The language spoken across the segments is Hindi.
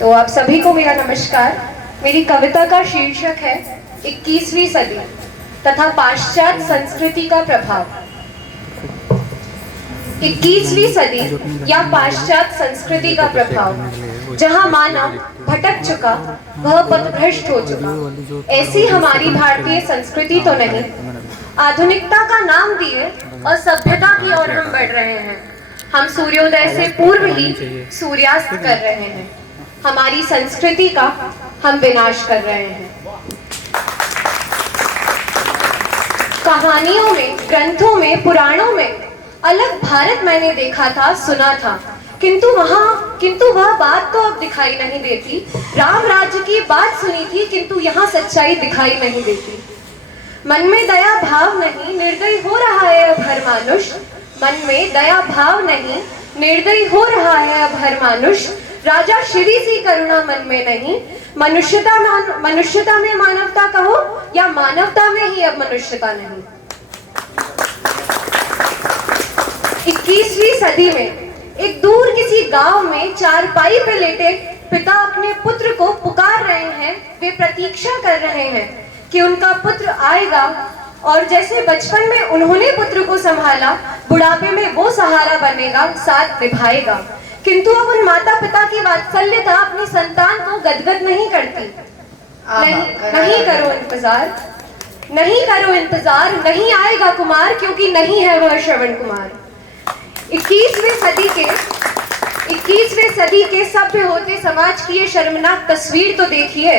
तो आप सभी को मेरा नमस्कार। मेरी कविता का शीर्षक है 21वीं सदी तथा पाश्चात्य संस्कृति का प्रभाव। 21वीं सदी या पाश्चात्य संस्कृति का प्रभाव, जहां मानव भटक चुका, वह पथभ्रष्ट हो चुका, ऐसी हमारी भारतीय संस्कृति तो नहीं। आधुनिकता का नाम दिए और सभ्यता की ओर हम बढ़ रहे हैं। हम सूर्योदय से पूर्व ही सूर्यास्त कर रहे हैं। हमारी संस्कृति का हम विनाश कर रहे हैं। कहानियों में, ग्रंथों में, पुराणों में अलग भारत मैंने देखा था, सुना था, किंतु वह बात तो अब दिखाई नहीं देती। राम राज्य की बात सुनी थी, किंतु यहाँ सच्चाई दिखाई नहीं देती। मन में दया भाव नहीं, निर्दयी हो रहा है अब हर मानुष। मन में दया भाव नहीं, निर्दयी हो रहा है अब हर मानुष। राजा श्री सी करुणा मन में नहीं। मनुष्यता में मानवता कहो या मानवता में ही अब मनुष्यता नहीं। 21वीं सदी में एक दूर किसी गांव में चारपाई पे लेटे पिता अपने पुत्र को पुकार रहे हैं। वे प्रतीक्षा कर रहे हैं कि उनका पुत्र आएगा और जैसे बचपन में उन्होंने पुत्र को संभाला, बुढ़ापे में वो सहारा बनेगा, साथ निभाएगा। किंतु अब उन माता पिता की वात्सल्यता अपनी संतान को गदगद नहीं करती। नहीं करो इंतजार, नहीं करो इंतजार, नहीं आएगा कुमार, क्योंकि नहीं है वह श्रवण कुमार। 21वीं सदी के सभ्य होते समाज की ये शर्मनाक तस्वीर तो देखिए।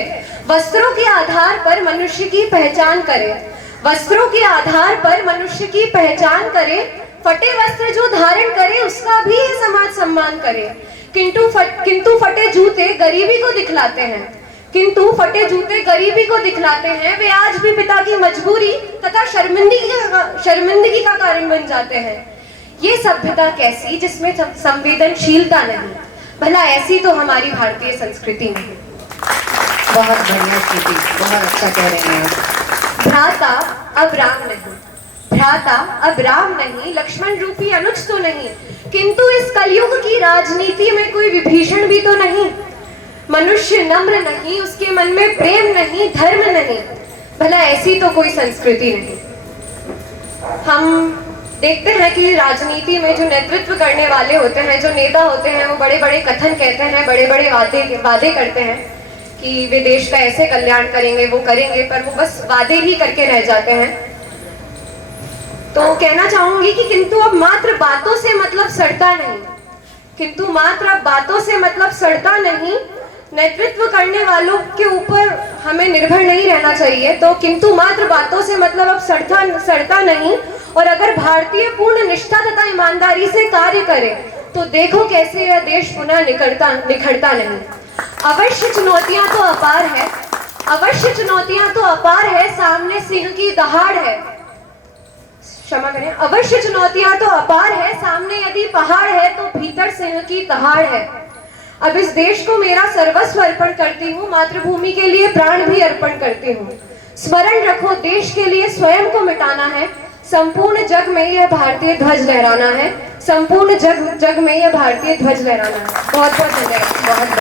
वस्त्रों के आधार पर मनुष्य की पहचान करे, वस्त्रों के आधार पर मनुष्य की पहचान करे। फटे वस्त्र जो धारण करे उसका भी ये समाज सम्मान करे। किंतु फटे जूते गरीबी को दिखलाते हैं, वे आज भी पिता की मजबूरी तथा शर्मिंदगी का कारण बन जाते हैं। ये सभ्यता कैसी जिसमें संवेदनशीलता नहीं। भला ऐसी तो हमारी भारतीय संस्कृति नहीं। बहुत बढ़िया स्थिति, बहुत अच्छा कह रहे हैं। भ्राता अब राम नहीं, भ्राता अब राम नहीं, लक्ष्मण रूपी अनुज तो नहीं, किंतु इस कलयुग की राजनीति में कोई विभीषण भी तो नहीं। मनुष्य नम्र नहीं, उसके मन में प्रेम नहीं, धर्म नहीं। भला ऐसी तो कोई संस्कृति नहीं। हम देखते हैं कि राजनीति में जो नेतृत्व करने वाले होते हैं, जो नेता होते हैं, वो बड़े बड़े कथन कहते हैं, बड़े बड़े वादे करते हैं कि वे देश का ऐसे कल्याण करेंगे, वो करेंगे, पर वो बस वादे ही करके रह जाते हैं। तो कहना चाहूंगी कि किंतु अब मात्र बातों से मतलब सड़ता नहीं, नेतृत्व करने वालों के ऊपर हमें निर्भर नहीं रहना चाहिए। तो किंतु मात्र बातों से मतलब अब सड़ता नहीं। और अगर भारतीय पूर्ण निष्ठा तथा ईमानदारी से कार्य करे तो देखो कैसे यह देश पुनः निखरता नहीं। अवश्य चुनौतियां तो अपार है, सामने सिंह की दहाड़ है। क्षमा करें, अवश्य चुनौतियां तो अपार है, सामने यदि पहाड़ है तो भीतर सिंह की दहाड़ है। अब इस देश को मेरा सर्वस्व अर्पण करती हूँ, मातृभूमि के लिए प्राण भी अर्पण करती हूँ। स्मरण रखो, देश के लिए स्वयं को मिटाना है, संपूर्ण जग में यह भारतीय ध्वज लहराना है, संपूर्ण जग में यह भारतीय ध्वज लहराना है। बहुत बहुत धन्यवाद।